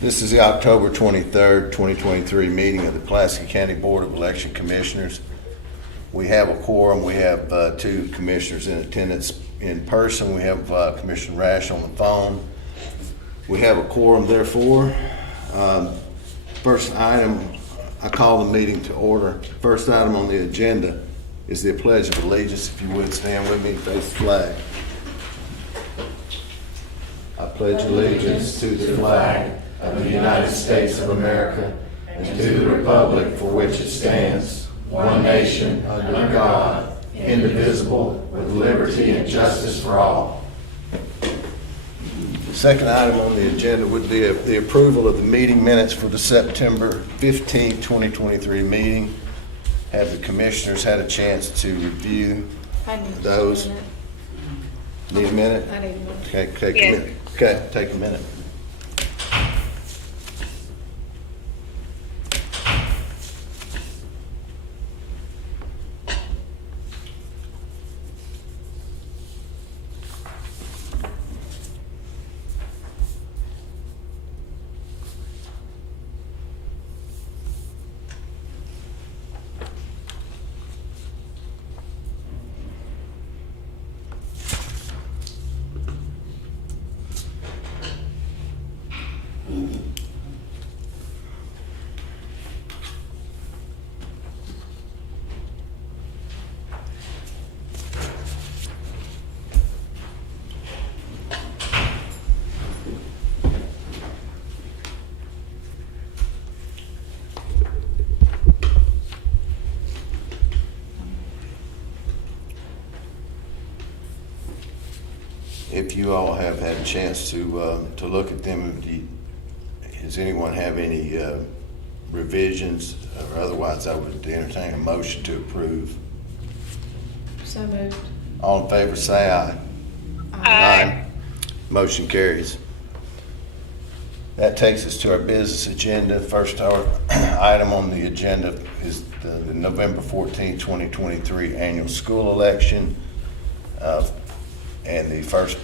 This is the October 23rd, 2023 meeting of the Pulaski County Board of Election Commissioners. We have a quorum. We have two commissioners in attendance in person. We have Commissioner Rash on the phone. We have a quorum, therefore. First item, I call the meeting to order. First item on the agenda is the Pledge of Allegiance. If you would stand with me and face the flag. I pledge allegiance to the flag of the United States of America and to the republic for which it stands, one nation, under God, indivisible, with liberty and justice for all. The second item on the agenda would be the approval of the meeting minutes for the September 15, 2023 meeting. Have the commissioners had a chance to review those? Need a minute? I need a minute. Okay, take a minute. Okay, take a minute. If you all have had a chance to look at them, does anyone have any revisions, or otherwise I would entertain a motion to approve. So moved. All in favor say aye. Aye. Motion carries. That takes us to our business agenda. First item on the agenda is the November 14, 2023 annual school election. And the first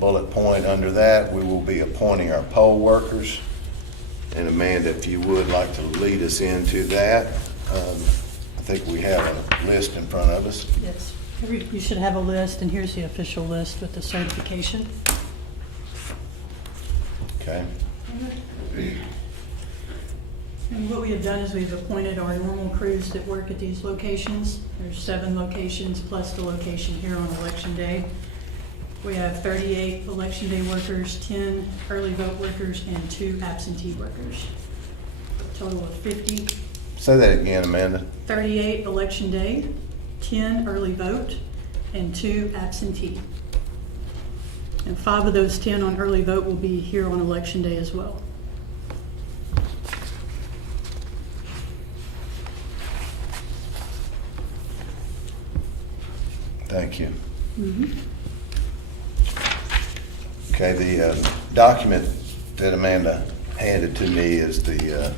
bullet point under that, we will be appointing our poll workers. And Amanda, if you would like to lead us into that. I think we have a list in front of us. Yes, you should have a list, and here's the official list with the certification. Okay. And what we have done is we've appointed our normal crews that work at these locations. There's 7 locations plus the location here on Election Day. We have 38 Election Day workers, 10 early vote workers, and 2 absentee workers. A total of 50. Say that again, Amanda. 38 Election Day, 10 early vote, and 2 absentee. And 5 of those 10 on early vote will be here on Election Day as well. Thank you. Mm-hmm. Okay, the document that Amanda handed to me is the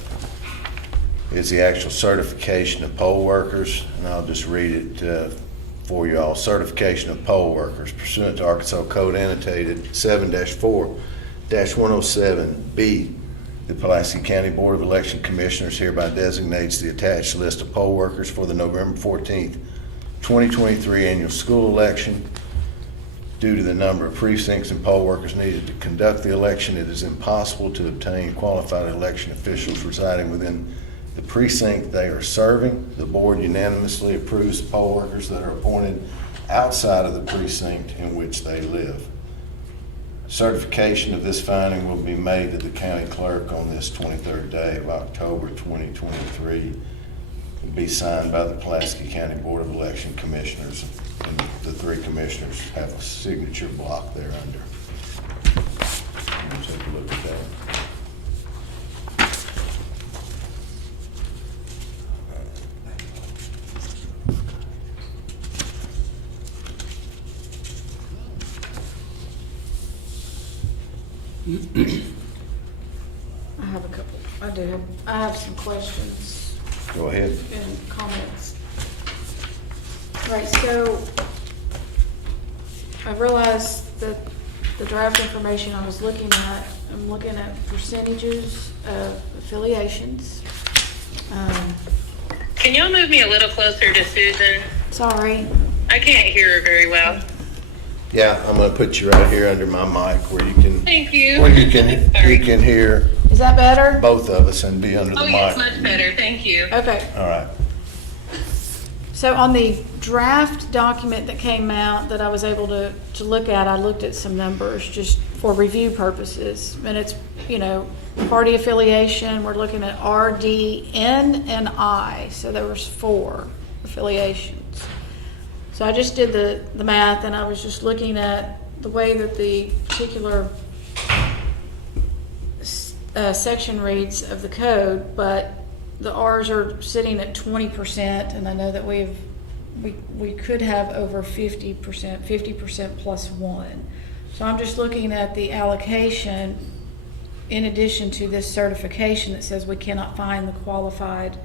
actual certification of poll workers, and I'll just read it for you all. Certification of poll workers pursuant to Arkansas Code Annotated 7-4-107B. The Pulaski County Board of Election Commissioners hereby designates the attached list of poll workers for the November 14th, 2023 annual school election. Due to the number of precincts and poll workers needed to conduct the election, it is impossible to obtain qualified election officials residing within the precinct they are serving. The board unanimously approves poll workers that are appointed outside of the precinct in which they live. Certification of this finding will be made to the county clerk on this 23rd day of October 2023. Will be signed by the Pulaski County Board of Election Commissioners, and the 3 commissioners have a signature block there under. Let's take a look at that. I have some questions Go ahead. and comments. Right, so I realized that the draft information I was looking at, I'm looking at percentages of affiliations. Can y'all move me a little closer to Susan? Sorry, I can't hear her very well. Yeah, I'm gonna put you right here under my mic where you can, Thank you. where you can Sorry. hear is that better? both of us and be under the Oh, mic. yes, much better. Thank you. Okay, All right. so on the draft document that came out that I was able to look at, I looked at some numbers just for review purposes. And it's, party affiliation, we're looking at R, D, N, and I. So there was 4 affiliations. So I just did the math, and I was just looking at the way that the particular section reads of the code, but the R's are sitting at 20%, and I know that we could have over 50%, 50% plus 1. So I'm just looking at the allocation in addition to this certification that says we cannot find the qualified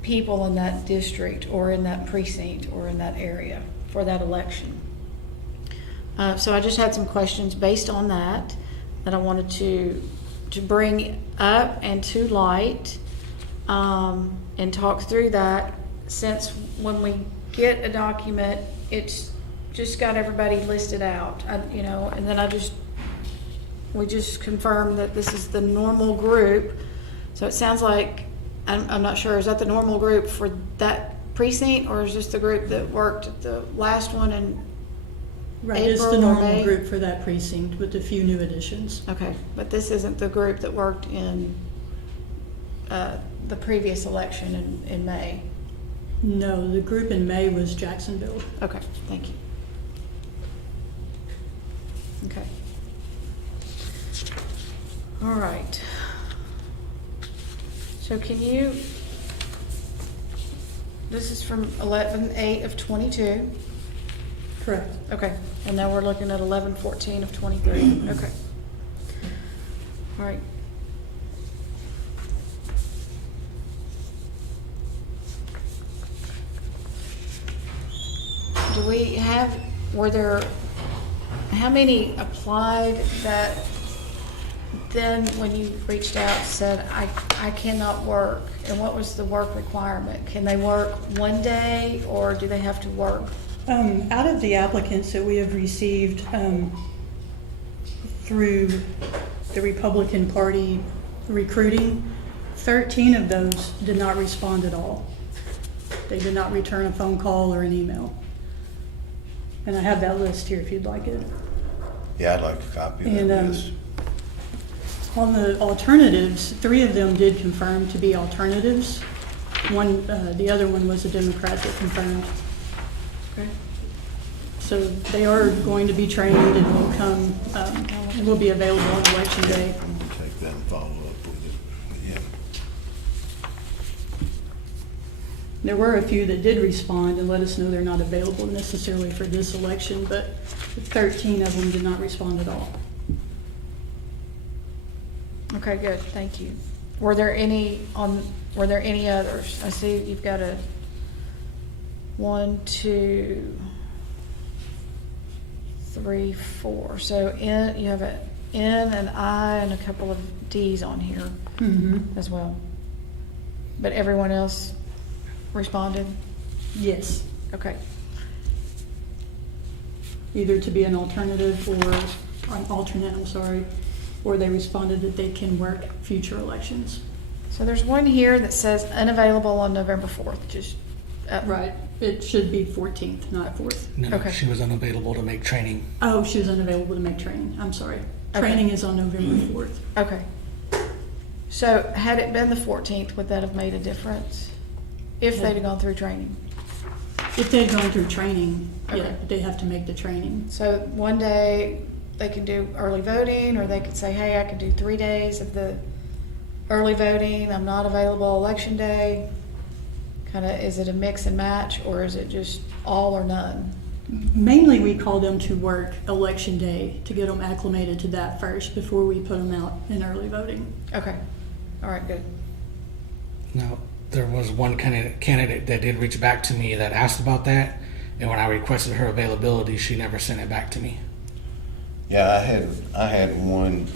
people in that district or in that precinct or in that area for that election. So I just had some questions based on that I wanted to bring up and to light, and talk through that, since when we get a document, it's just got everybody listed out, and then we just confirmed that this is the normal group. So it sounds like, I'm not sure, is that the normal group for that precinct, or is this the group that worked at the last one in Right, it's the April or normal May? group for that precinct with a few new additions. Okay, but this isn't the group that worked in the previous election in May? No, the group in May was Jacksonville. Okay, thank you. Okay. All right. So this is from 11/8 of 22. Correct. Okay, and now we're looking at 11/14 of 23. Okay. All right. Do we have, how many applied that then when you reached out said, I cannot work? And what was the work requirement? Can they work one day, or do they have to work? Out of the applicants that we have received through the Republican Party recruiting, 13 of those did not respond at all. They did not return a phone call or an email. And I have that list here if you'd like it. Yeah, I'd like a copy of And that list. on the alternatives, 3 of them did confirm to be alternatives. The other one was a Democrat that confirmed. Okay. So they are going to be trained and will come, and will be available on election day. I'm gonna take that and follow up with it. Yeah. There were a few that did respond and let us know they're not available necessarily for this election, but 13 of them did not respond at all. Okay, good, thank you. Were there any others? I see you've got 1, 2, 3, 4. So you have an N, an I, and a couple of Ds on here as well. But everyone else responded? Yes, Okay, either to be an alternative or an alternate, or they responded that they can work future elections. so there's one here that says unavailable on November 4th, just. Right, it should be 14th, not 4th. No, Okay. she was unavailable to make training. Oh, she was unavailable to make training, I'm sorry. Okay. Training is on November 4th. Okay. So had it been the 14th, would that have made a difference? If they'd have gone through training? If they'd gone through training, yeah, Okay. they have to make the training. So one day they can do early voting, or they could say, hey, I can do 3 days of the early voting, I'm not available election day. Kind of, is it a mix and match, or is it just all or none? Mainly, we call them to work election day to get them acclimated to that first before we put them out in early voting. Okay, all right, good. Now, there was one candidate that did reach back to me that asked about that, and when I requested her availability, she never sent it back to me. Yeah, I had one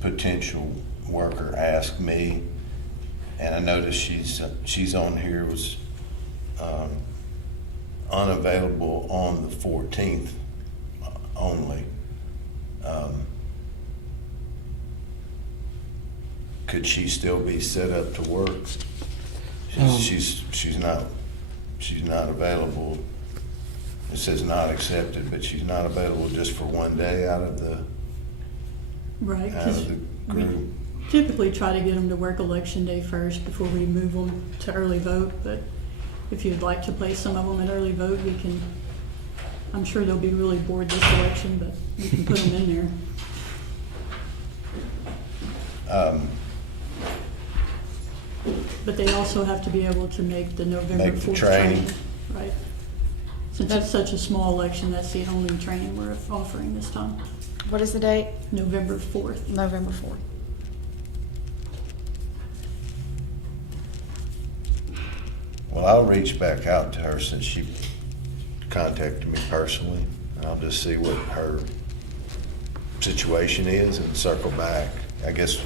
potential worker ask me, and I noticed she's on here, was unavailable on the 14th only. Could she still be set up to work? She's not available. It says not accepted, but she's not available just for one day out of the Right, out because of the we group. typically try to get them to work election day first before we move them to early vote, but if you'd like to place some of them at early vote, we can, I'm sure they'll be really bored this election, but we can put them in there. But they also have to be able to make the November Make the 4th training. training. Right. Since it's such a small election, that's the only training we're offering this time, What is the date? November 4th. November 4th. Well, I'll reach back out to her since she contacted me personally. And I'll just see what her situation is and circle back. I guess,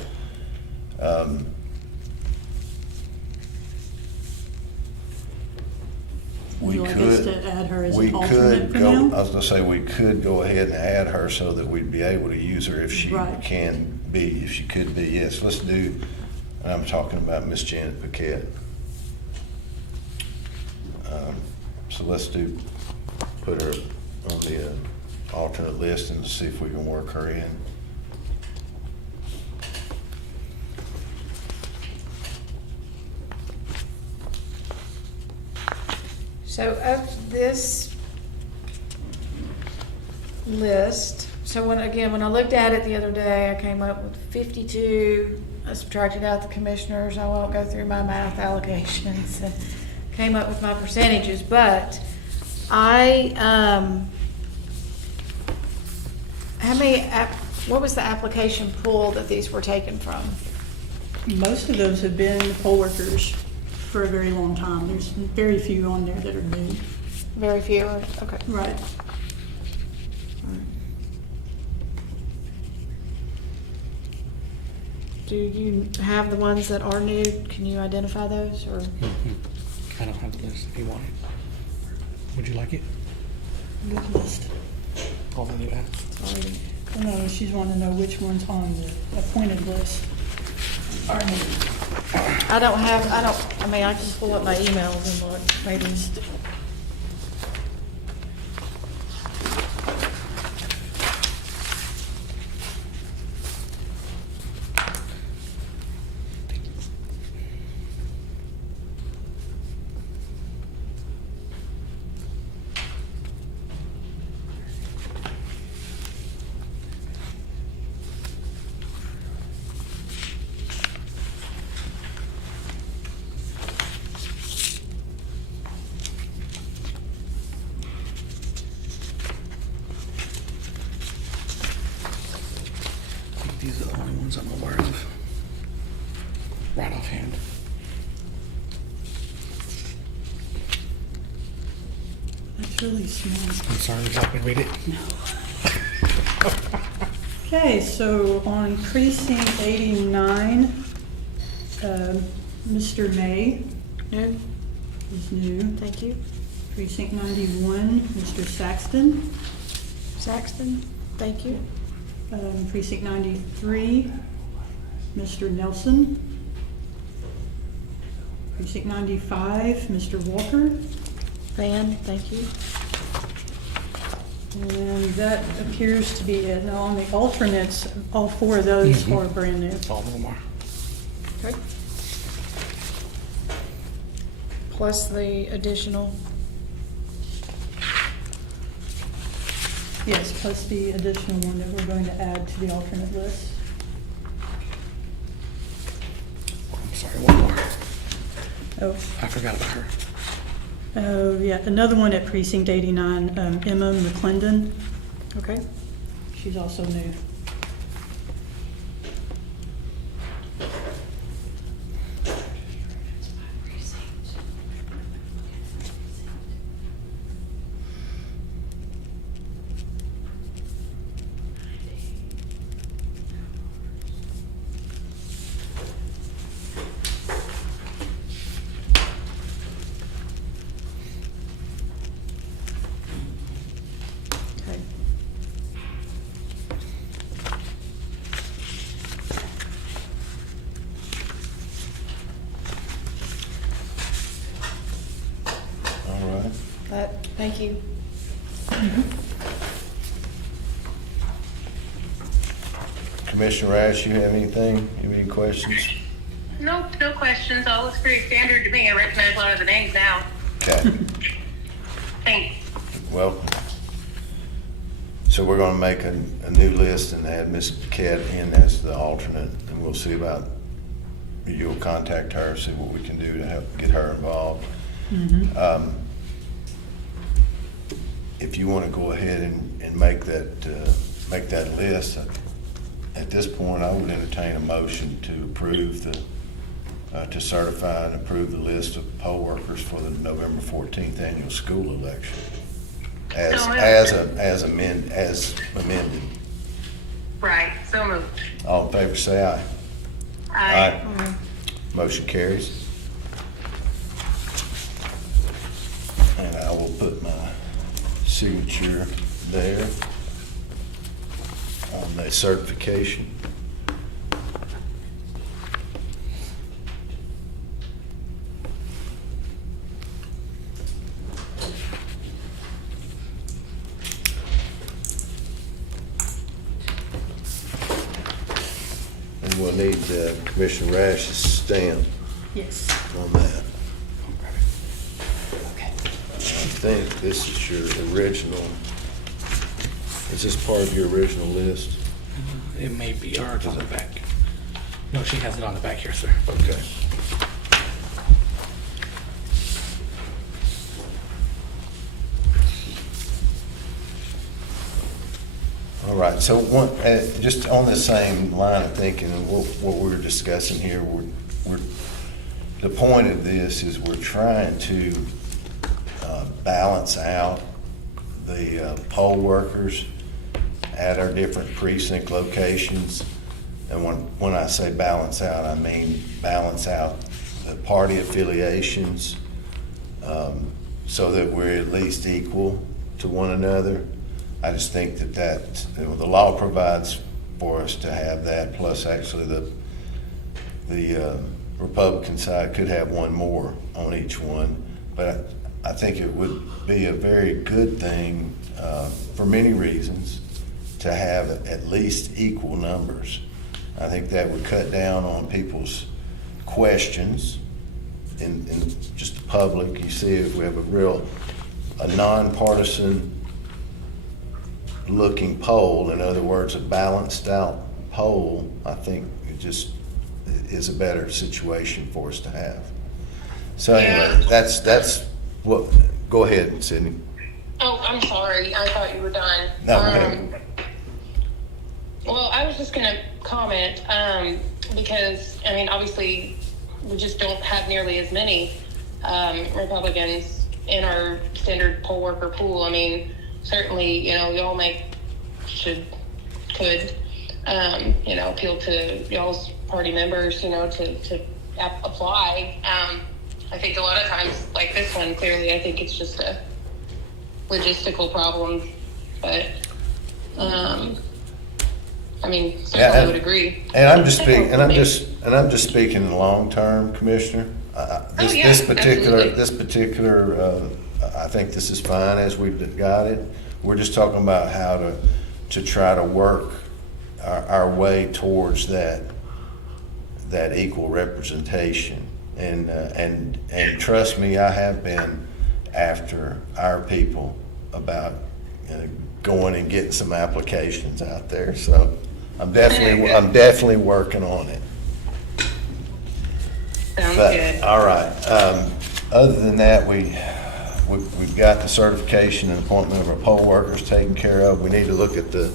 we Would you like us could, to add her as we an alternate could for go, I now? was gonna say, we could go ahead and add her so that we'd be able to use her if she Right. can be, if she could be. Yes, let's do, and I'm talking about Miss Janet Paquette. So let's put her on the alternate list and see if we can work her in. So of this list, so when I looked at it the other day, I came up with 52. I subtracted out the commissioners. I won't go through my math allocations and came up with my percentages, but what was the application pool that these were taken from? Most of those have been poll workers for a very long time. There's very few on there that are new. Very few, okay. Right. Do you have the ones that are new? Can you identify those, or? I don't have the list if you want it. Would you like it? Good list. All the new ads. Sorry. No, she's wanting to know which one's on the appointed list. Are new. I mean, I can pull up my emails and look, maybe. I think these are the only ones I'm aware of. Right offhand. That's really small. I'm sorry, would you like me to read it? Okay, so on precinct 89, Mr. May New, is new. thank you. Precinct 91, Mr. Saxton. Saxton, thank you. Precinct 93, Mr. Nelson. Precinct 95, Mr. Walker. Van, thank you. And that appears to be it. Now, on the alternates, all four of those Mhm. are brand new. All of them are. Okay. Plus the additional, Yes, plus the additional one that we're going to add to the alternate list. I'm sorry, one more. Oh, I forgot about her. oh, yeah, another one at precinct 89, Emma McClendon. okay. She's also new. Thank you. Commissioner Rash, you have anything? You have any questions? Nope, no questions. All looks pretty standard to me. I recognize a lot of the names now. Okay, Thanks. well, so we're gonna make a new list and add Ms. Paquette in as the alternate, and we'll see about, you'll contact her, see what we can do to help get her involved. If you wanna go ahead and make that list, at this point, I would entertain a motion to approve to certify and approve the list of poll workers for the November 14th annual school election as amended. Right, so moved. All in favor, say aye. Aye. Motion carries. And I will put my signature there on the certification. And we'll need Commissioner Rash's stamp Yes. on that. I think this is your original, is this part of your original list? It may be, or it's on the back. No, she has it on the back here, sir. Okay. All right, so just on the same line of thinking, and what we're discussing here, the point of this is we're trying to balance out the poll workers at our different precinct locations. And when I say balance out, I mean balance out the party affiliations, so that we're at least equal to one another. I just think that the law provides for us to have that, plus actually the Republican side could have one more on each one. But I think it would be a very good thing, for many reasons, to have at least equal numbers. I think that would cut down on people's questions in just the public. You see, if we have a nonpartisan looking poll, in other words, a balanced out poll, I think it just is a better situation for us to have. So anyway, Yeah. that's what, go ahead, Sydney. Oh, I'm sorry. I thought you were done. No, go ahead. Well, I was just going to comment, because, I mean, obviously, we just don't have nearly as many Republicans in our standard poll worker pool. I mean, certainly, you know, y'all could, you know, appeal to y'all's party members, you know, to apply. I think a lot of times, like this one, clearly, I think it's just a logistical problem, but, I mean, certainly I would agree. And I'm just speaking long term, Commissioner. This particular, I think this is fine as we've got it. We're just talking about how to try to work our way towards that equal representation. And trust me, I have been after our people about going and getting some applications out there. So I'm definitely working on it. Sounds But, good. all right. Other than that, we've got the certification and appointment of our poll workers taken care of. We need to look at the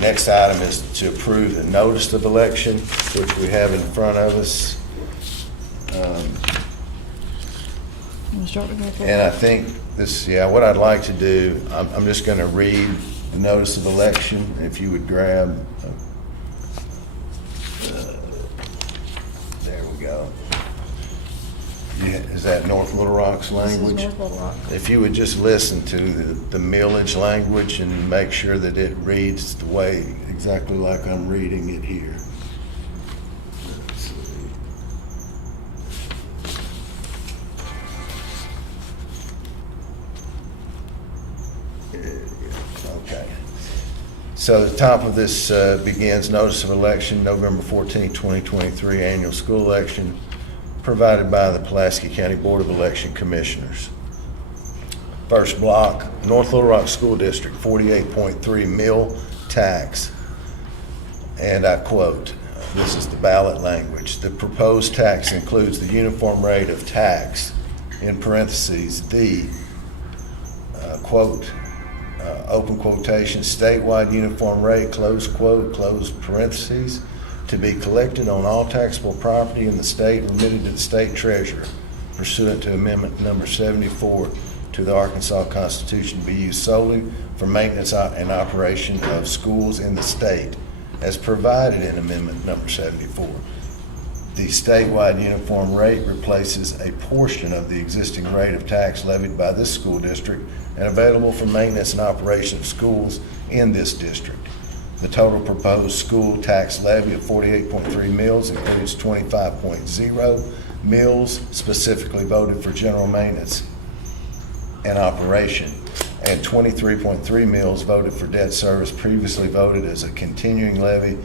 next item is to approve the notice of election, which we have in front of us. And I think what I'd like to do, I'm just going to read the notice of election. If you would grab, there we go. Is that North Little Rock's language? This is North Little Rock. If you would just listen to the millage language and make sure that it reads the way exactly like I'm reading it here. Let's see. So the top of this begins notice of election, November 14, 2023, annual school election, provided by the Pulaski County Board of Election Commissioners. First block, North Little Rock School District, 48.3 mil tax. And I quote, this is the ballot language, "The proposed tax includes the uniform rate of tax," in parentheses, "the," quote, open quotation, "statewide uniform rate," close quote, close parentheses, "to be collected on all taxable property in the state remitted to the state treasurer pursuant to amendment number 74 to the Arkansas Constitution, to be used solely for maintenance and operation of schools in the state as provided in amendment number 74. The statewide uniform rate replaces a portion of the existing rate of tax levied by this school district and available for maintenance and operation of schools in this district. The total proposed school tax levy of 48.3 mils includes 25.0 mils specifically voted for general maintenance and operation, and 23.3 mils voted for debt service previously voted as a continuing levy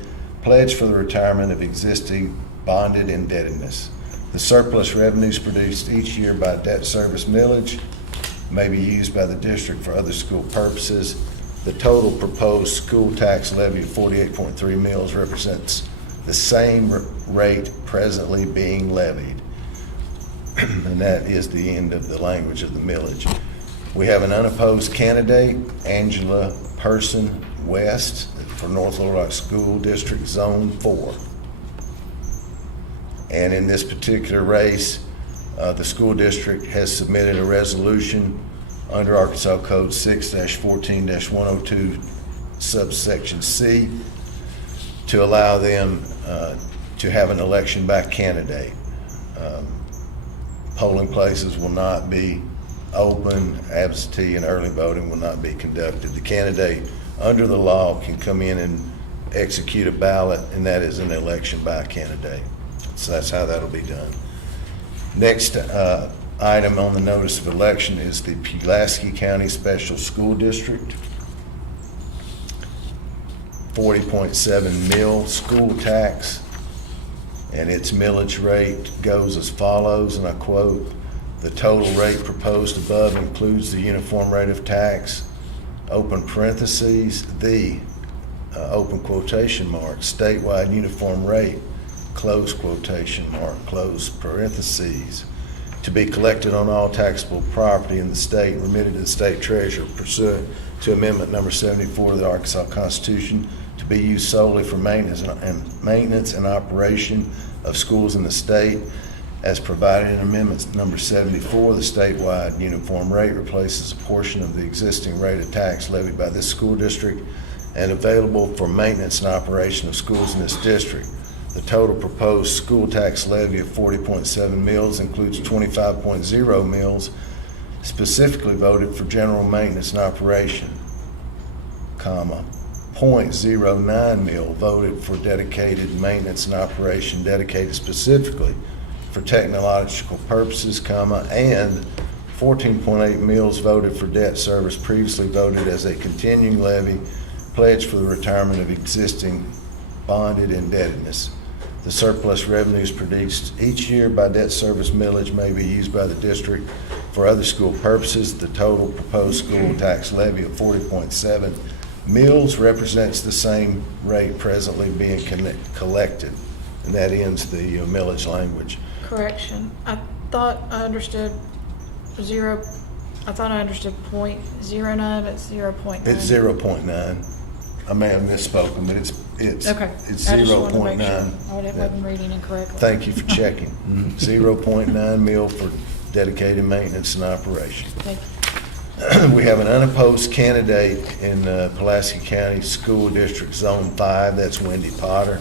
pledged for the retirement of existing bonded indebtedness. The surplus revenues produced each year by debt service millage may be used by the district for other school purposes. The total proposed school tax levy of 48.3 mils represents the same rate presently being levied. And that is the end of the language of the millage. We have an unopposed candidate, Angela Person West, for North Little Rock School District Zone 4. And in this particular race, the school district has submitted a resolution under Arkansas Code 6-14-102 subsection C to allow them to have an election by candidate. Polling places will not be open, absentee and early voting will not be conducted. The candidate under the law can come in and execute a ballot, and that is an election by a candidate. So that's how that'll be done. Next item on the notice of election is the Pulaski County Special School District. 40.7 mil school tax, and its millage rate goes as follows, and I quote, "The total rate proposed above includes the uniform rate of tax," open parentheses, "the," open quotation mark, "statewide uniform rate," close quotation mark, close parentheses, "to be collected on all taxable property in the state and remitted to the state treasurer pursuant to amendment number 74 of the Arkansas Constitution, to be used solely for maintenance and operation of schools in the state as provided in amendment number 74. The statewide uniform rate replaces a portion of the existing rate of tax levied by this school district and available for maintenance and operation of schools in this district. The total proposed school tax levy of 40.7 mils includes 25.0 mils specifically voted for general maintenance and operation, comma, 0.09 mil voted for dedicated maintenance and operation dedicated specifically for technological purposes, comma, and 14.8 mils voted for debt service previously voted as a continuing levy pledged for the retirement of existing bonded indebtedness. The surplus revenues produced each year by debt service millage may be used by the district for other school purposes. The total proposed school tax levy of 40.7 mils represents the same rate presently being collected. And that ends the millage language. Correction, I thought I understood .09, but it's 0.9. It's 0.9. I may have misspoken, but it's Okay. it's I just wanted to make 0.9. sure I wasn't reading incorrectly. Thank you for checking. 0.9 mil for dedicated maintenance and operation. Thank you. We have an unopposed candidate in Pulaski County School District Zone 5, that's Wendy Potter.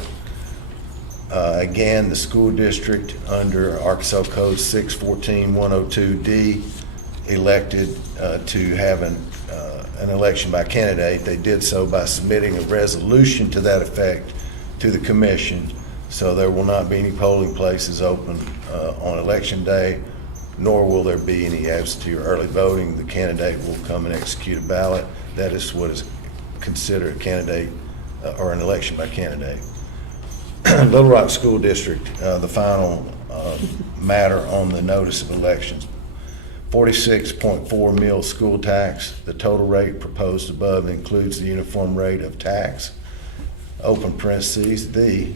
Again, the school district under Arkansas Code 6-14-102D elected to have an election by candidate. They did so by submitting a resolution to that effect to the commission, so there will not be any polling places open on election day, nor will there be any absentee or early voting. The candidate will come and execute a ballot. That is what is consider a candidate or an election by candidate. Little Rock School District, the final matter on the notice of elections. 46.4 mil school tax. The total rate proposed above includes the uniform rate of tax, open parentheses, the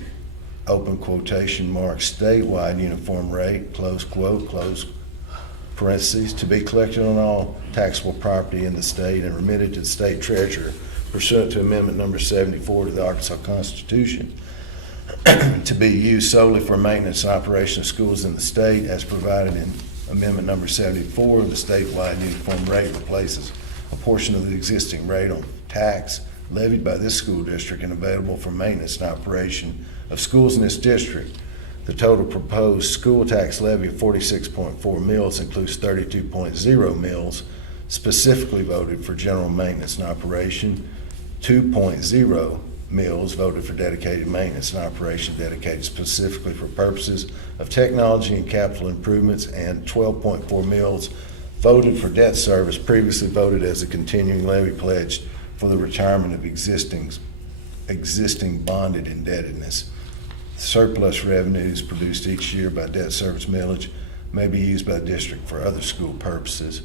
open quotation mark statewide uniform rate, close quote, close parentheses, to be collected on all taxable property in the state and remitted to the state treasurer pursuant to amendment number 74 to the Arkansas Constitution, to be used solely for maintenance and operation of schools in the state as provided in amendment number 74. The statewide uniform rate replaces a portion of the existing rate on tax levied by this school district and available for maintenance and operation of schools in this district. The total proposed school tax levy of 46.4 mils includes 32.0 mils specifically voted for general maintenance and operation, 2.0 mils voted for dedicated maintenance and operation dedicated specifically for purposes of technology and capital improvements, and 12.4 mils voted for debt service previously voted as a continuing levy pledged for the retirement of existing bonded indebtedness. Surplus revenues produced each year by debt service millage may be used by the district for other school purposes.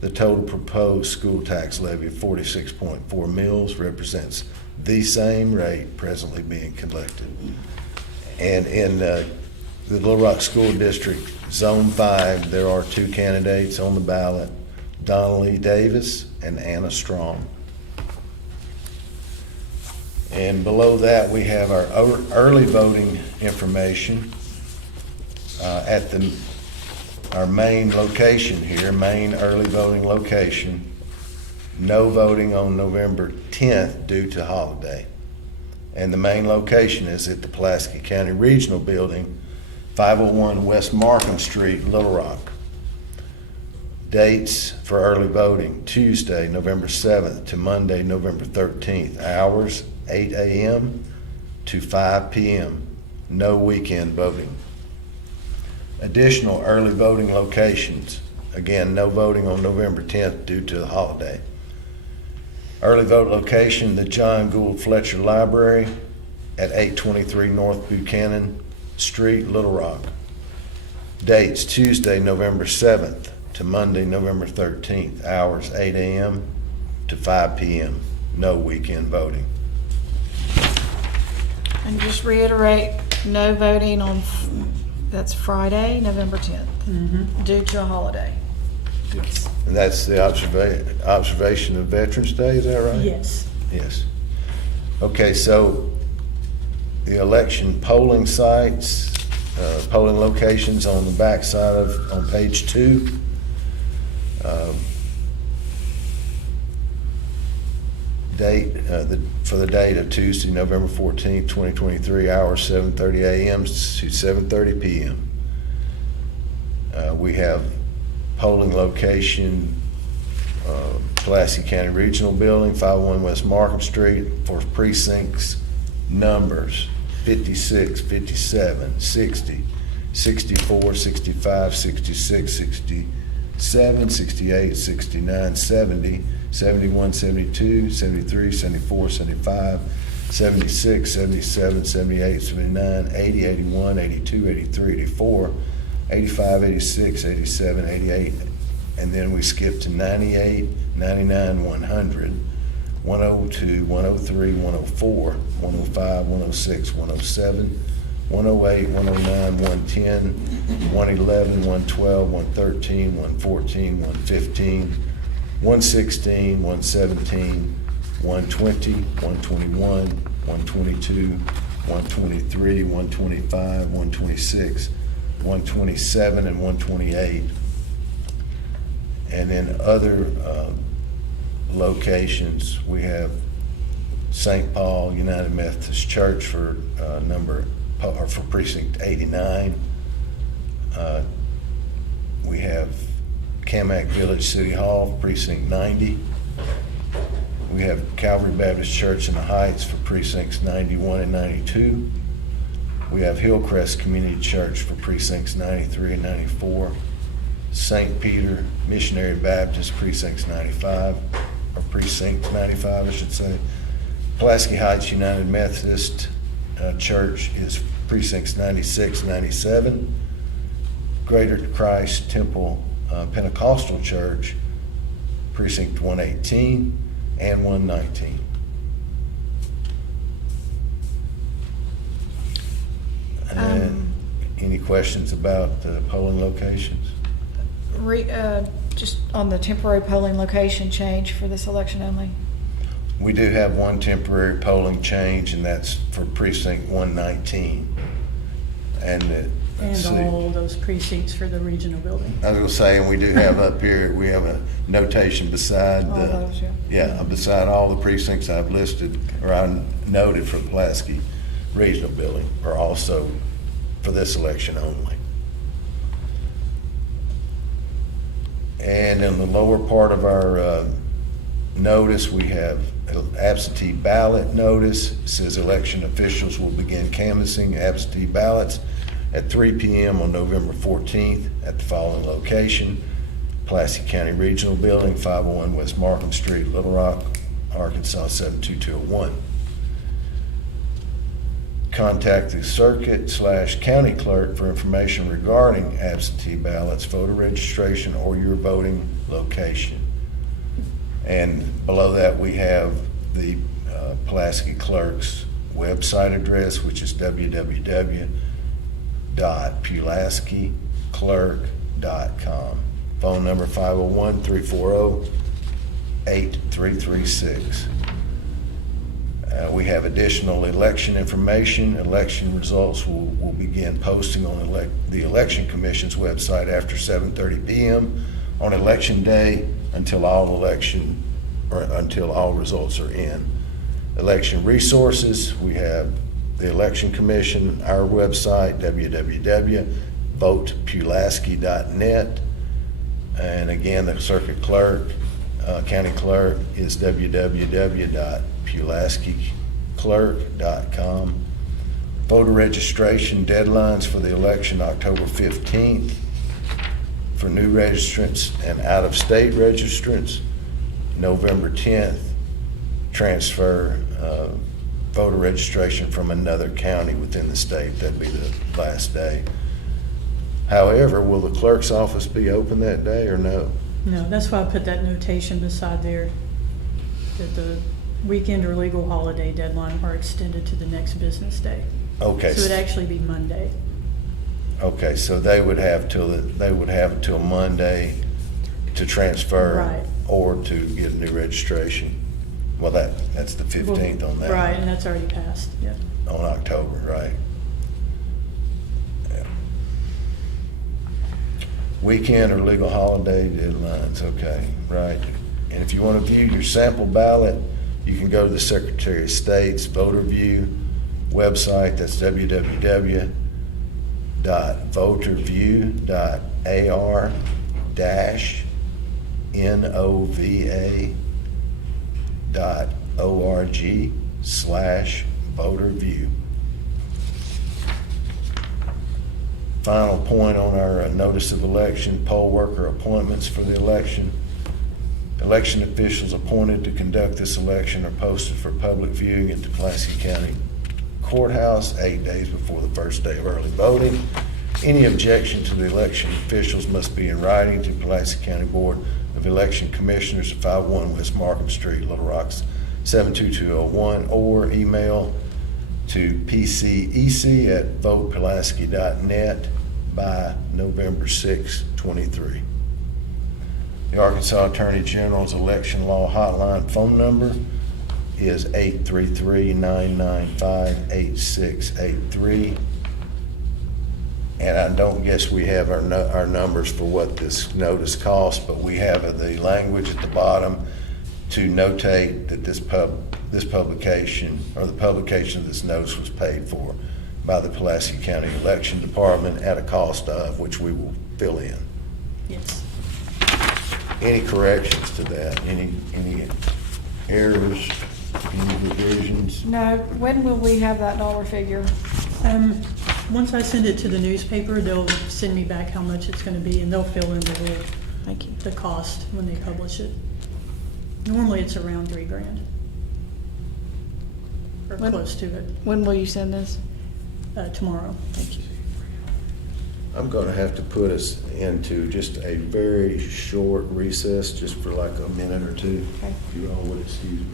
The total proposed school tax levy of 46.4 mils represents the same rate presently being collected. And in the Little Rock School District, Zone 5, there are two candidates on the ballot, Donnelly Davis and Anna Strong. And below that, we have our early voting information at our main location here, main early voting location. No voting on November 10th due to holiday. And the main location is at the Pulaski County Regional Building, 501 West Markham Street, Little Rock. Dates for early voting: Tuesday, November 7th to Monday, November 13th. Hours, 8 a.m. to 5 p.m. No weekend voting. Additional early voting locations. Again, no voting on November 10th due to the holiday. Early vote location, the John Gould Fletcher Library at 823 North Buchanan Street, Little Rock. Dates: Tuesday, November 7th to Monday, November 13th. Hours, 8 a.m. to 5 p.m. No weekend voting. And just reiterate, no voting on, that's Friday, November 10th, due to a holiday. Yes. And that's the observation of Veterans Day, is that right? Yes. Yes. Okay, so the election polling sites, polling locations on the back side on page 2. Date, for the date of Tuesday, November 14th, 2023, hours 7:30 a.m. to 7:30 p.m. We have polling location, Pulaski County Regional Building, 501 West Markham Street, for precincts numbers 56, 57, 60, 64, 65, 66, 67, 68, 69, 70, 71, 72, 73, 74, 75, 76, 77, 78, 79, 80, 81, 82, 83, 84, 85, 86, 87, 88, and then we skip to 98, 99, 100, 102, 103, 104, 105, 106, 107, 108, 109, 110, 111, 112, 113, 114, 115, 116, 117, 120, 121, 122, 123, 125, 126, 127, and 128. And then other locations, we have St. Paul United Methodist Church for for precinct 89. We have Camac Village City Hall, precinct 90. We have Calvary Baptist Church in the Heights for precincts 91 and 92. We have Hillcrest Community Church for precincts 93 and 94. St. Peter Missionary Baptist, precincts 95, or precinct 95, I should say. Pulaski Heights United Methodist Church is precincts 96, 97. Greater Christ Temple Pentecostal Church, precinct 118 and 119. And any questions about the polling locations? Just on the temporary polling location change for this election only? We do have one temporary polling change, and that's for precinct 119. And all those precincts for the regional building. I was gonna say, and we do have up here, we have a notation beside All those, yeah. yeah, beside all the precincts I've listed, or I noted for the Pulaski Regional Building, are also for this election only. And in the lower part of our notice, we have absentee ballot notice. It says election officials will begin canvassing absentee ballots at 3 p.m. on November 14th at the following location: Pulaski County Regional Building, 501 West Markham Street, Little Rock, Arkansas 72201. Contact the circuit/county clerk for information regarding absentee ballots, voter registration, or your voting location. And below that, we have the Pulaski clerk's website address, which is www.pulaskiclerk.com. Phone number 501-340-8336. We have additional election information. Election results will begin posting on the Election Commission's website after 7:30 p.m. on Election Day until all results are in. Election resources, we have the Election Commission, our website, www.votepulaski.net. And again, the circuit clerk, county clerk, is www.pulaskiclerk.com. Voter registration deadlines for the election, October 15th. For new registrants and out-of-state registrants, November 10th. Transfer voter registration from another county within the state, that'd be the last day. However, will the clerk's office be open that day or no? No, that's why I put that notation beside there, that the weekend or legal holiday deadline are extended to the next business day. Okay. So it'd actually be Monday. Okay, so they would have till Monday to transfer. Right. Or to get a new registration. Well, that's the 15th on that. Right, and that's already passed, yeah. On October, right. Yeah. Weekend or legal holiday deadlines, okay, right. And if you want to view your sample ballot, you can go to the Secretary of State's Voter View website. That's www.voterview.ar-nova.org/voterview. Final point on our notice of election: poll worker appointments for the election. Election officials appointed to conduct this election are posted for public viewing at the Pulaski County Courthouse 8 days before the first day of early voting. Any objection to the election officials must be in writing to Pulaski County Board of Election Commissioners at 501 West Markham Street, Little Rock 72201, or email to pcec@votepulaski.net by November 6, 23. The Arkansas Attorney General's election law hotline phone number is 833-995-8683. And I don't guess we have our numbers for what this notice costs, but we have the language at the bottom to notate that this publication, or the publication of this notice, was paid for by the Pulaski County Election Department at a cost of, which we will fill in. Yes. Any corrections to that? Any errors, any revisions? No, when will we have that dollar figure? Once I send it to the newspaper, they'll send me back how much it's gonna be, and they'll fill in Thank you. the cost when they publish it. Normally, it's around $3,000. Or When- close to it, When will you send this? tomorrow. Thank you. I'm gonna have to put us into just a very short recess, just for like a minute or two. Okay. If you all would excuse me.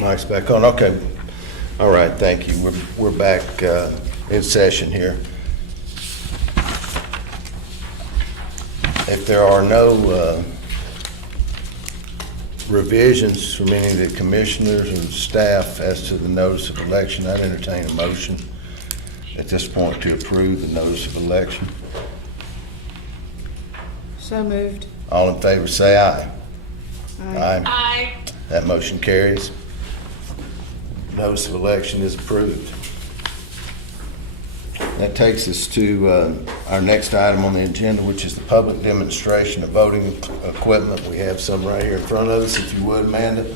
Mike's back on, okay. All right, thank you. We're back in session here. If there are no revisions from any of the commissioners and staff as to the notice of election, I'd entertain a motion at this point to approve the notice of election. So moved. All in favor, say aye. Aye. Aye. That motion carries. Notice of election is approved. That takes us to our next item on the agenda, which is the public demonstration of voting equipment. We have some right here in front of us. If you would, Amanda,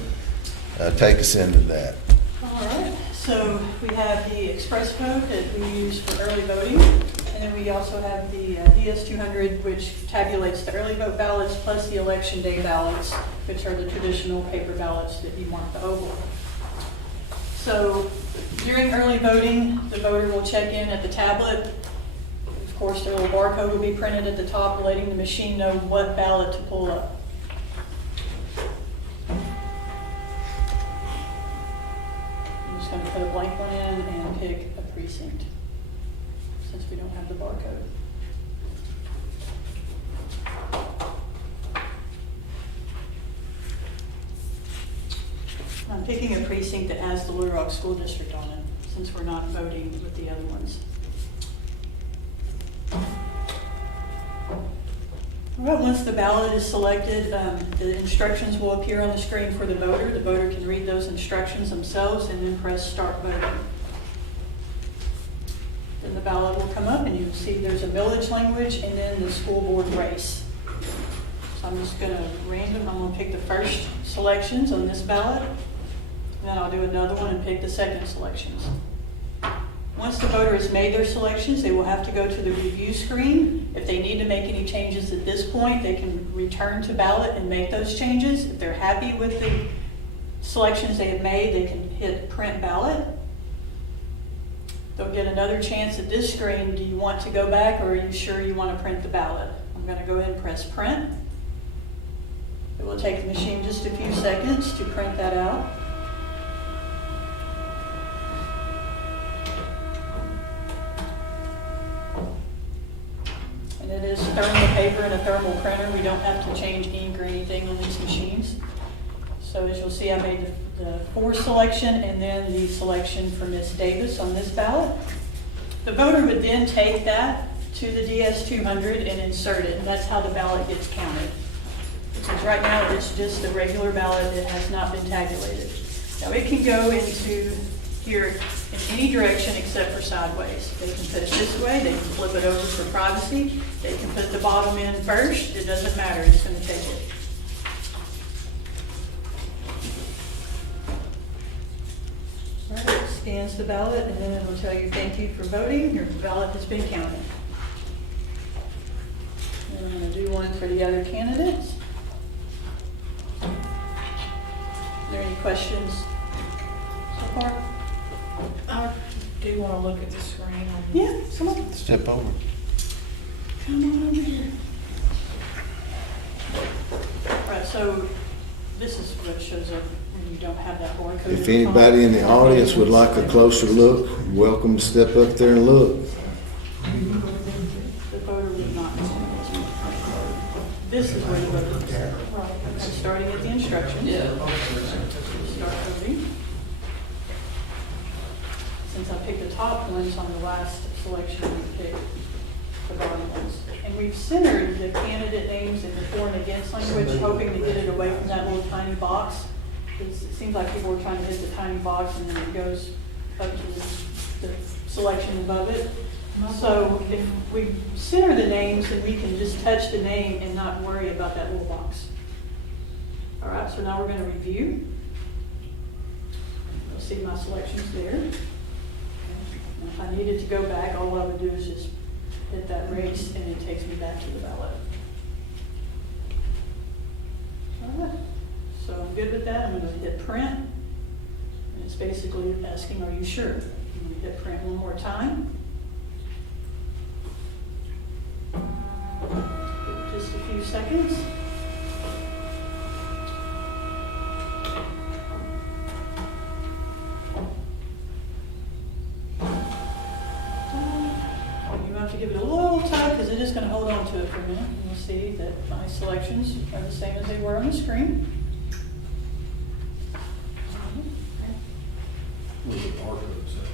take us into that. All right, so we have the express vote that we use for early voting, and then we also have the DS200, which tabulates the early vote ballots plus the election day ballots, which are the traditional paper ballots that you mark the oval. So during early voting, the voter will check in at the tablet. Of course, their little barcode will be printed at the top, letting the machine know what ballot to pull up. I'm just going to put a blank one in and pick a precinct, since we don't have the barcode. I'm picking a precinct that has the Little Rock School District on it, since we're not voting with the other ones. All right, once the ballot is selected, the instructions will appear on the screen for the voter. The voter can read those instructions themselves and then press Start Voting. Then the ballot will come up and you'll see there's a village language and then the school board race. So I'm just gonna I'm gonna pick the first selections on this ballot. And then I'll do another one and pick the second selections. Once the voter has made their selections, they will have to go to the review screen. If they need to make any changes at this point, they can return to ballot and make those changes. If they're happy with the selections they have made, they can hit print ballot. They'll get another chance at this screen. Do you want to go back, or are you sure you want to print the ballot? I'm going to go ahead and press print. It will take the machine just a few seconds to print that out. And it is thermal paper and a thermal printer. We don't have to change ink or anything on these machines. So as you'll see, I made the 4 selection and then the selection for Miss Davis on this ballot. The voter would then take that to the DS-200 and insert it, and that's how the ballot gets counted. Because right now, it's just a regular ballot that has not been tabulated. Now, it can go into here in any direction except for sideways. They can put it this way, they can flip it over for privacy, they can put the bottom in first, it doesn't matter, it's gonna take it. All right, it scans the ballot, and then it'll tell you, thank you for voting, your ballot has been counted. And I'm gonna do one for the other candidates. Are there any questions so far? I do want to look at the screen. Yeah, come on. Step over. Come on over here. All right, so this is what shows up when you don't have that barcode. If anybody in the audience would like a closer look, welcome to step up there and look. The voter would not know. This is where the voter is. Right. I'm starting at the instructions. Start voting. Since I picked the top ones on the last selection, we picked the bottom ones. And we've centered the candidate names in the for and against language, hoping to get it away from that little tiny box. Because it seems like people are trying to hit the tiny box and then it goes up to the selection above it. So if we center the names, then we can just touch the name and not worry about that little box. All right, so now we're going to review. You'll see my selections there. And if I needed to go back, all I would do is just hit that race and it takes me back to the ballot. All right, so I'm good with that. I'm going to hit print. And it's basically asking, are you sure? I'm going to hit print one more time. Just a few seconds. You have to give it a little time because it is going to hold on to it for a minute. And you'll see that my selections are the same as they were on the screen. What does the barcode say?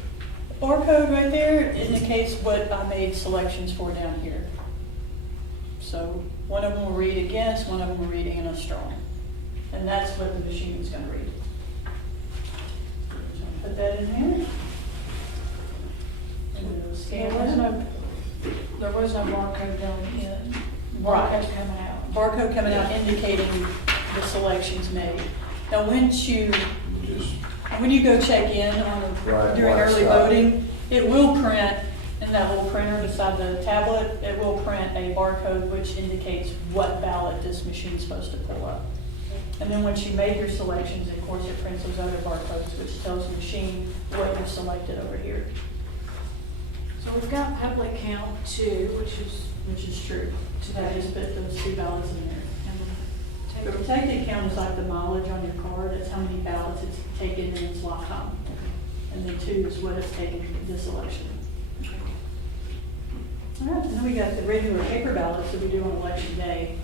Barcode right there indicates what I made selections for down here. So one of them will read against, one of them will read in a strong. And that's what the machine is going to read. So put that in there. And it'll scan that. There was no barcode going in. Right. Barcode's coming out. Barcode coming out indicating the selections made. Now, when you go check in Right, during while it's early stopping. voting, it will print in that little printer beside the tablet. It will print a barcode which indicates what ballot this machine's supposed to pull up. And then once you make your selections, of course, it prints those other barcodes, which tells the machine what you've selected over here, So we've got public count 2, which is true. So I just put those two ballots in there. The and protected count is like the mileage on your card. That's how many ballots it's taken in its lifetime. And then 2 is what it's taken in this election. All right, and then we got the regular paper ballots that we do on election day.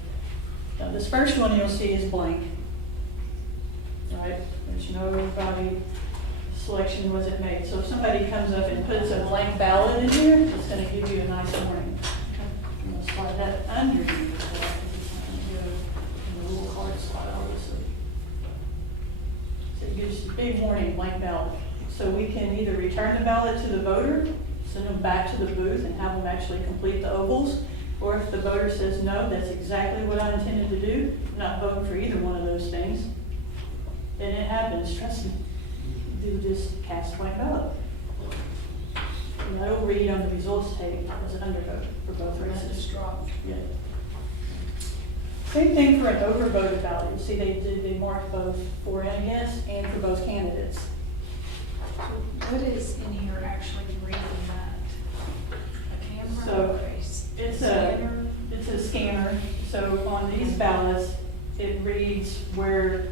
Now, this first one you'll see is blank. All right, there's nobody, selection wasn't made. So if somebody comes up and puts a blank ballot in here, it's gonna give you a nice warning. I'm gonna slide that underneath. So I can go in the little card slot, obviously. So it gives you a big warning, blank ballot. So we can either return the ballot to the voter, send them back to the booth and have them actually complete the ovals. Or if the voter says, no, that's exactly what I intended to do, I'm not voting for either one of those things, then it happens, trust me. You just cast a blank ballot. And that'll read on the results tape as an undervote for both that's races. strong. Yeah. Same thing for an overvoted ballot. You see they mark both for and against and for both candidates. What is in here actually reading that? A camera? So, or It's scanner? a scanner. So on these ballots, it reads where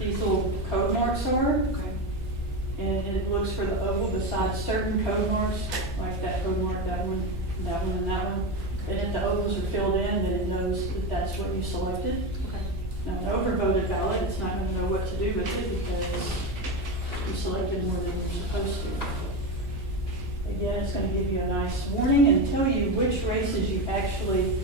these little code marks are. Okay. And it looks for the oval besides certain code marks, like that code mark, that one, and that one. And if the ovals are filled in, then it knows that that's what you selected. Okay. Now, an overvoted ballot, it's not gonna know what to do with it because you selected more than you're supposed to. Again, it's gonna give you a nice warning and tell you which races you actually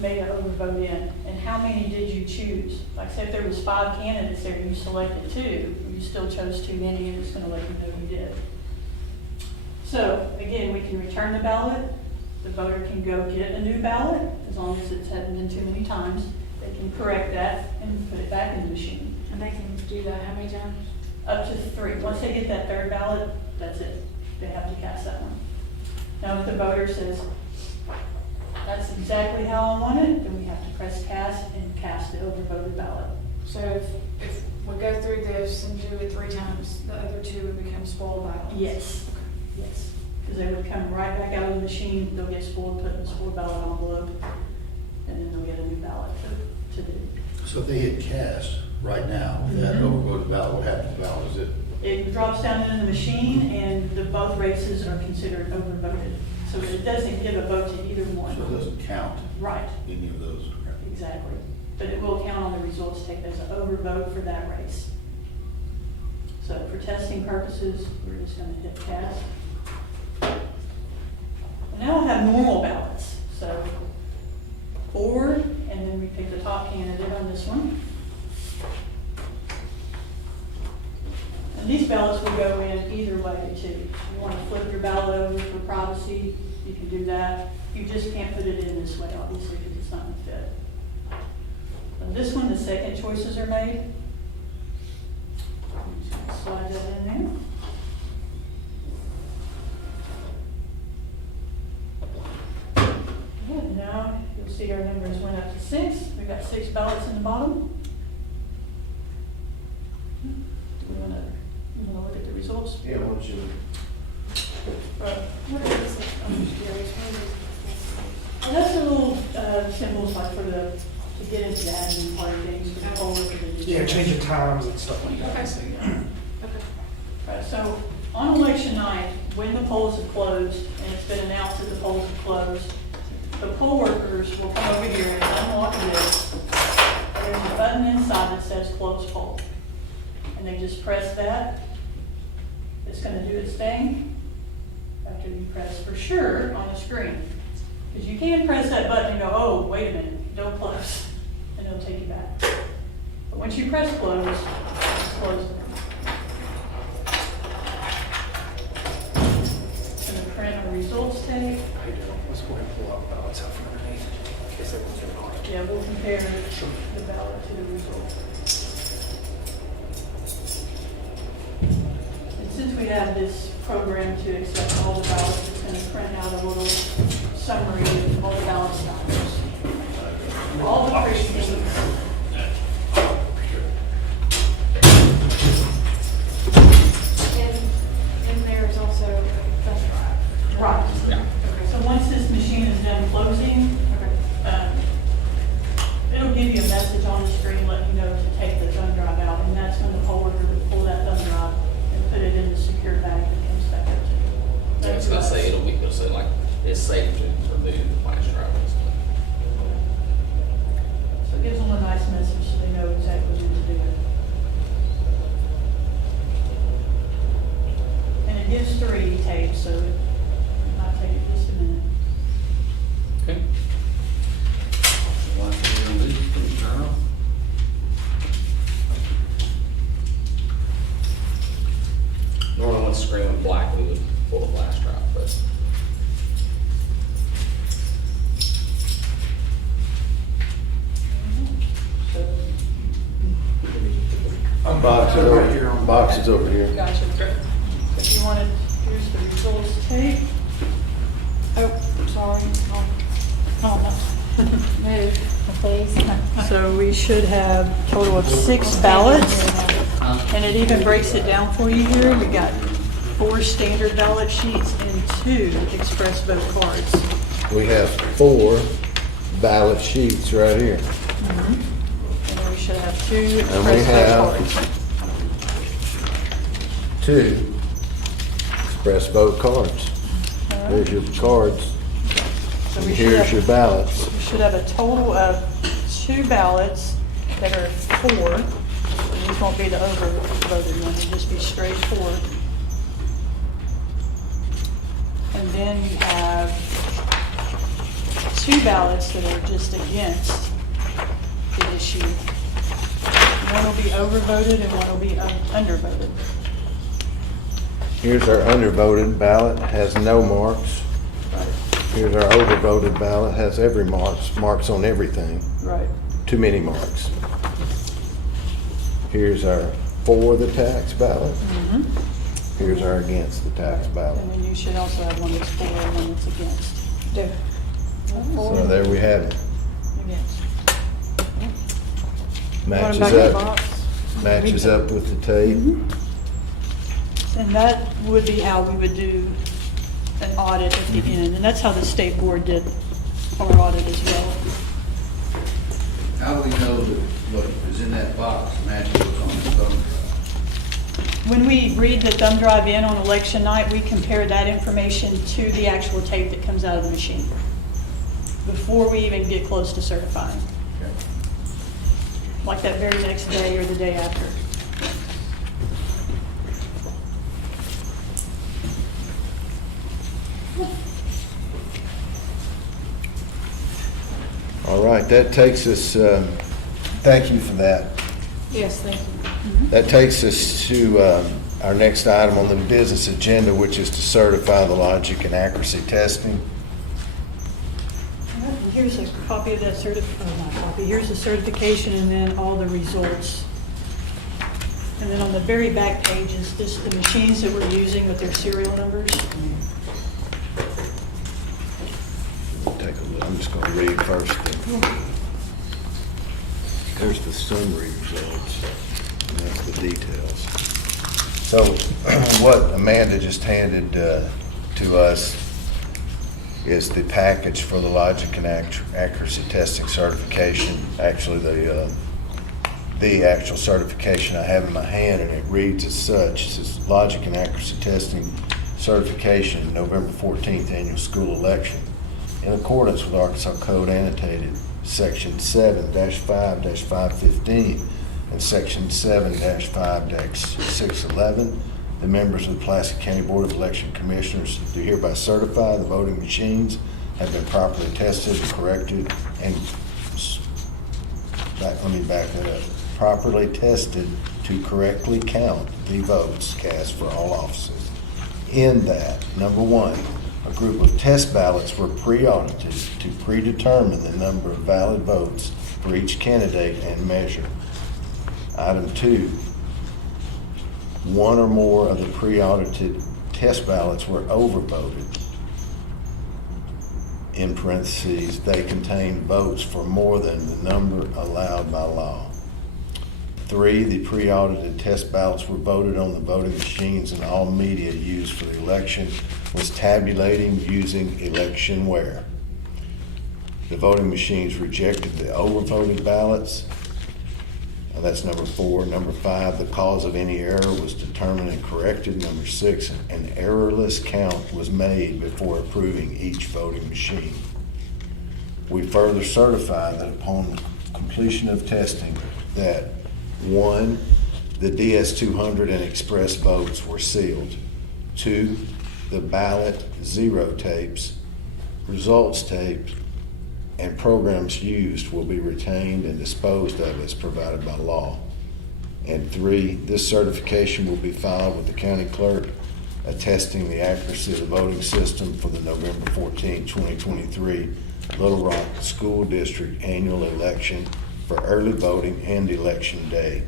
made an overvote in, and how many did you choose. Like say if there was 5 candidates there, you selected 2, you still chose too many, and it's gonna let you know you did. So, again, we can return the ballot, the voter can go get a new ballot, as long as it hasn't been too many times. They can correct that and put it back in the machine. And they can do that how many times? Up to 3. Once they get that 3rd ballot, that's it. They have to cast that one. Now, if the voter says, that's exactly how I want it, then we have to press cast and cast the overvoted ballot. So if we go through this and do it 3 times, the other 2 would become spoiled ballots? Yes, yes. Because they would come right back out of the machine, they'll get spoiled, put in the spoiled ballot envelope, and then they'll get a new ballot to do. So if they hit cast right now, that overvoted ballot, what happens to the ballot? Is it? It drops down into the machine, and both races are considered overvoted. So it doesn't give a vote to either one. So it doesn't count Right, any of those? exactly. But it will count on the results tape as an overvote for that race. So for testing purposes, we're just gonna hit cast. And now we'll have normal ballots. So 4, and then we pick the top candidate on this one. And these ballots will go in either way too. If you want to flip your ballot over for privacy, you can do that. You just can't put it in this way, obviously, because it's not going to fit. On this one, the second choices are made. I'm just going to slide that in there. Good. Now, you'll see our numbers went up to 6. We've got 6 ballots in the bottom. Do we want to look at the results? Yeah, why don't you? What are these? And that's the little symbols like for to get into the admin part of things for the poll worker to do. Yeah, change the times and stuff like that. Okay. So, yeah. Okay. Right, so on election night, when the polls have closed, and it's been announced that the polls have closed, the poll workers will come over here and unlock this. There's a button inside that says close poll. And they just press that. It's gonna do its thing after you press for sure on the screen. Because you can press that button and go, oh, wait a minute, don't close, and it'll take you back. But once you press close, it's closed. Gonna print a results tape. Let's go ahead and pull out ballots out from underneath. In case everyone's in on it. Yeah, we'll compare the ballot to the result. And since we have this program to accept all the ballots, it's gonna print out a little summary of all the ballot numbers. All the precincts. And there's also a thumb drive. Right. Yeah. So once this machine is done closing, it'll give you a message on the screen letting you know to take the thumb drive out, and that's when the poll worker will pull that thumb drive and put it in the secure bag that comes back up to you. I was gonna say, it'll say like, it's safe to remove the flash drive and stuff. So it gives them a nice message so they know exactly when to do it. And it gives 3 tapes, so it might take it just a minute. Okay. What we're gonna do, put it turn off. Normally, once the screen went black, we would pull the flash drive, but So, Box is over here. gotcha. If you wanted, here's the results tape. Oh, sorry. Oh, no. Move, please. So we should have a total of 6 ballots, and it even breaks it down for you here. We got 4 standard ballot sheets and 2 express vote cards. We have 4 ballot sheets right here. And then we should have 2 And we express vote have cards. 2 express vote cards. There's your cards. So And we should here's have- your ballots. We should have a total of 2 ballots that are 4. And these won't be the overvoted ones, it'll just be straight 4. then you have 2 ballots that are just against the issue. One will be overvoted and one will be undervoted. Here's our undervoted ballot, has no marks. Here's our overvoted ballot, has every marks on everything. Right. Too many marks. Here's our for the tax ballot. Here's our against the tax ballot. And then you should also have one that's for and one that's against. Do. So there we have it. Against. Matches back in the up, box. matches up with the tape. And that would be how we would do an audit at the end, and that's how the state board did our audit as well. How do we know that what is in that box matches what's on the thumb drive? When we read the thumb drive in on election night, we compare that information to the actual tape that comes out of the machine before we even get close to certifying, Okay. like that very next day or the day after. All right, that takes us, thank you for that. Yes, thank you. That takes us to our next item on the business agenda, which is to certify the logic and accuracy testing. Here's a copy of that here's the certification and then all the results. And then on the very back page is just the machines that we're using with their serial numbers. Take a look, I'm just gonna read first. There's the summary results, and that's the details. So what Amanda just handed to us is the package for the logic and accuracy testing certification. Actually, the actual certification I have in my hand, and it reads as such. It says logic and accuracy testing certification, November 14th annual school election. In accordance with Arkansas Code annotated Section 7-5-515 and Section 7-5-611, the members of the Pulaski County Board of Election Commissioners do hereby certify the voting machines have been properly tested and corrected and, let me back that up, properly tested to correctly count the votes cast for all offices. In that, number one, a group of test ballots were pre-audited to predetermine the number of valid votes for each candidate and measure. Item two, one or more of the pre-audited test ballots were overvoted. In parentheses, they contained votes for more than the number allowed by law. 3, the pre-audited test ballots were voted on the voting machines, and all media used for the election was tabulating using electionware. The voting machines rejected the overvoted ballots. That's number 4. Number 5, the cause of any error was determined and corrected. Number 6, an errorless count was made before approving each voting machine. We further certify that upon completion of testing that 1, the DS-200 and express votes were sealed. 2, the ballot zero tapes, results tapes, and programs used will be retained and disposed of as provided by law. And 3, this certification will be filed with the county clerk attesting the accuracy of the voting system for the November 14, 2023 Little Rock School District annual election for early voting and election day.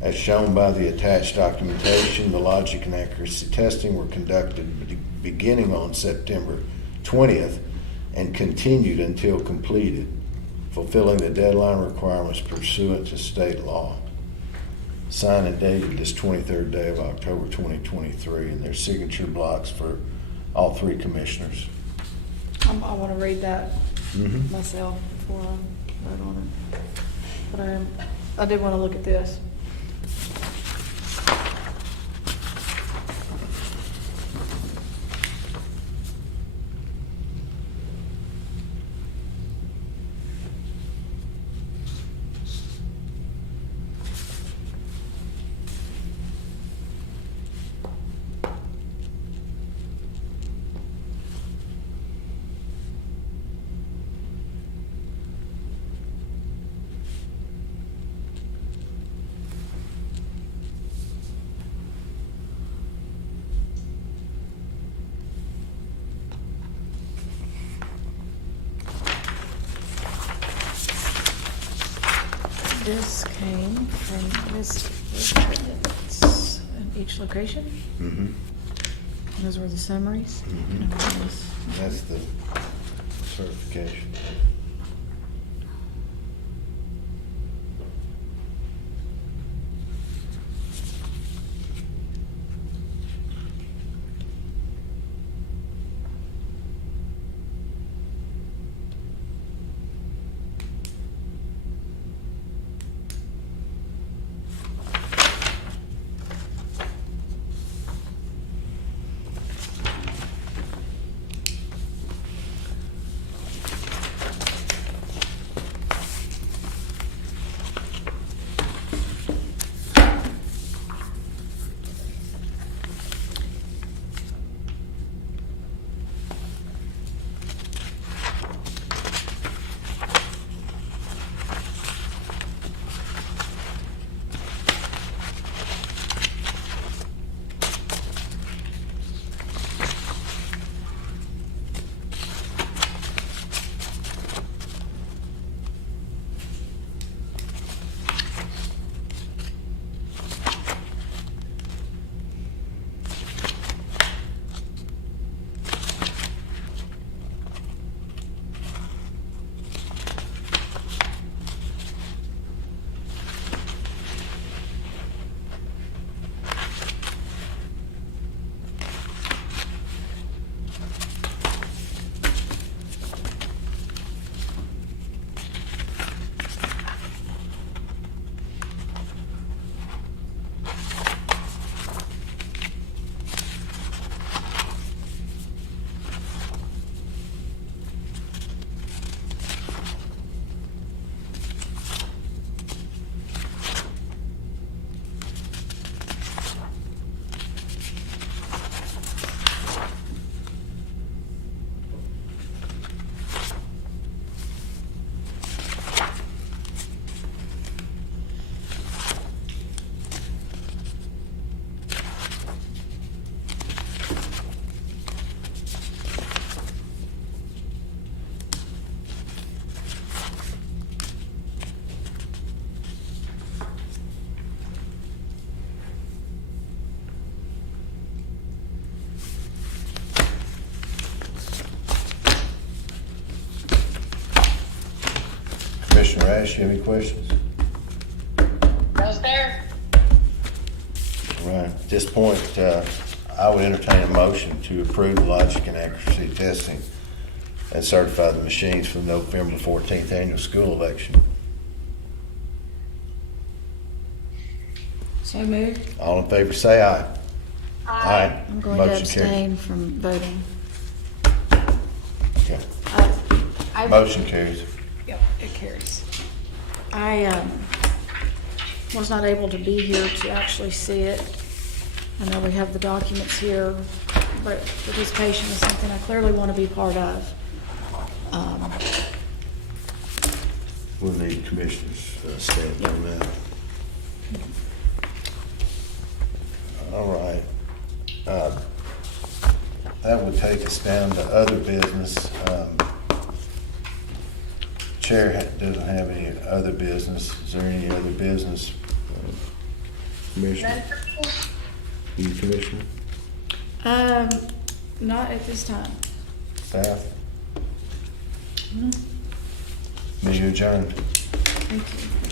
As shown by the attached documentation, the logic and accuracy testing were conducted beginning on September 20th and continued until completed, fulfilling the deadline requirements pursuant to state law. Signed and dated this 23rd day of October 2023, and there's signature blocks for all 3 commissioners. I want to read that myself before I vote on it. But I did want to look at this. this came from this superintendents in each location. Mm-hmm. Those were the summaries. Mhm. Nice. That's the certification. Commissioner Ash, you have any questions? Those there? All right, at this point, I would entertain a motion to approve the logic and accuracy testing and certify the machines for the November 14th annual school election. So moved. All in favor, say aye. Aye. I'm going to Motion carries. abstain from voting. Okay. I Motion carries. Yep, it carries. I was not able to be here to actually see it. I know we have the documents here, but participation is something I clearly want to be part of. We'll need commissioners' stamp on that. All right. That would take us down to other business. Chair doesn't have any other business. Is there any other business? Commissioner? You, Commissioner? Not at this time. Staff? Meeting adjourned. Thank you.